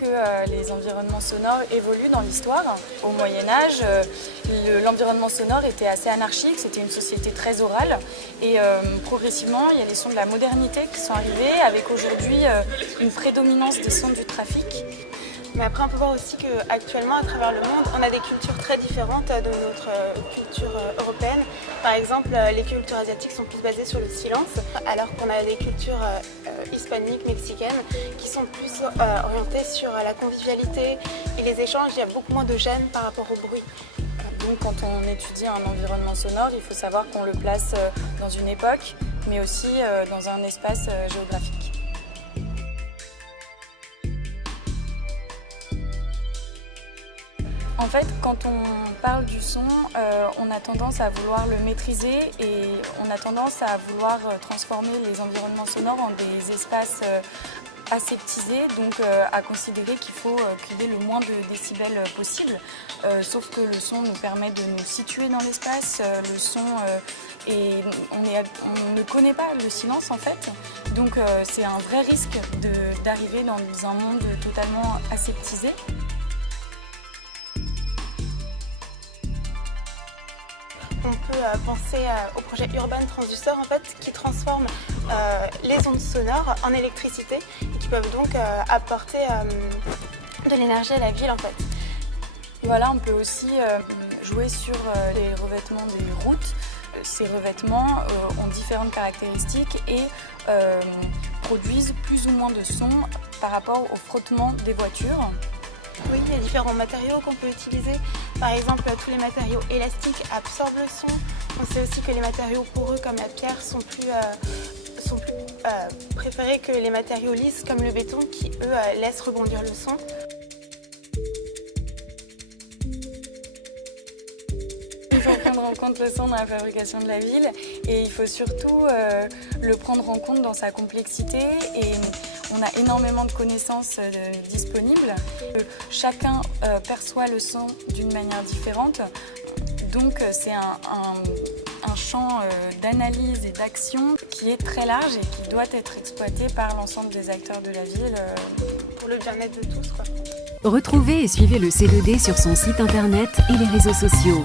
que les environnements sonores évoluent dans l'histoire. Au Moyen-Âge, l'environnement sonore était assez anarchique, c'était une société très orale. Et progressivement, il y a les sons de la modernité qui sont arrivés, avec aujourd'hui une prédominance des sons du trafic. Mais après, on peut voir aussi qu'actuellement, à travers le monde, on a des cultures très différentes de notre culture européenne. Par exemple, les cultures asiatiques sont plus basées sur le silence, alors qu'on a des cultures hispaniques, mexicaines, qui sont plus orientées sur la convivialité et les échanges. Il y a beaucoup moins de gêne par rapport au bruit. Donc, quand on étudie un environnement sonore, il faut savoir qu'on le place dans une époque, mais aussi dans un espace géographique. En fait, quand on parle du son, on a tendance à vouloir le maîtriser et on a tendance à vouloir transformer les environnements sonores en des espaces aseptisés, donc à considérer qu'il faut qu'il y ait le moins de décibels possible. Sauf que le son nous permet de nous situer dans l'espace, le son et on ne connaît pas le silence en fait, donc c'est un vrai risque d'arriver dans un monde totalement aseptisé. On peut penser au projet Urban Transducer en fait, qui transforme les ondes sonores en électricité et qui peuvent donc apporter de l'énergie à la ville en fait. Et voilà, on peut aussi jouer sur les revêtements des routes. Ces revêtements ont différentes caractéristiques et produisent plus ou moins de son par rapport au frottement des voitures. Oui, il y a différents matériaux qu'on peut utiliser. Par exemple, tous les matériaux élastiques absorbent le son. On sait aussi que les matériaux poreux comme la pierre sont plus préférés que les matériaux lisses comme le béton qui, eux, laissent rebondir le son. Il faut prendre en compte le son dans la fabrication de la ville et il faut surtout le prendre en compte dans sa complexité. Et on a énormément de connaissances disponibles. Chacun perçoit le son d'une manière différente. Donc c'est un champ d'analyse et d'action qui est très large et qui doit être exploité par l'ensemble des acteurs de la ville. Pour le bien-être de tous, quoi. Retrouvez et suivez le C2D sur son site internet et les réseaux sociaux.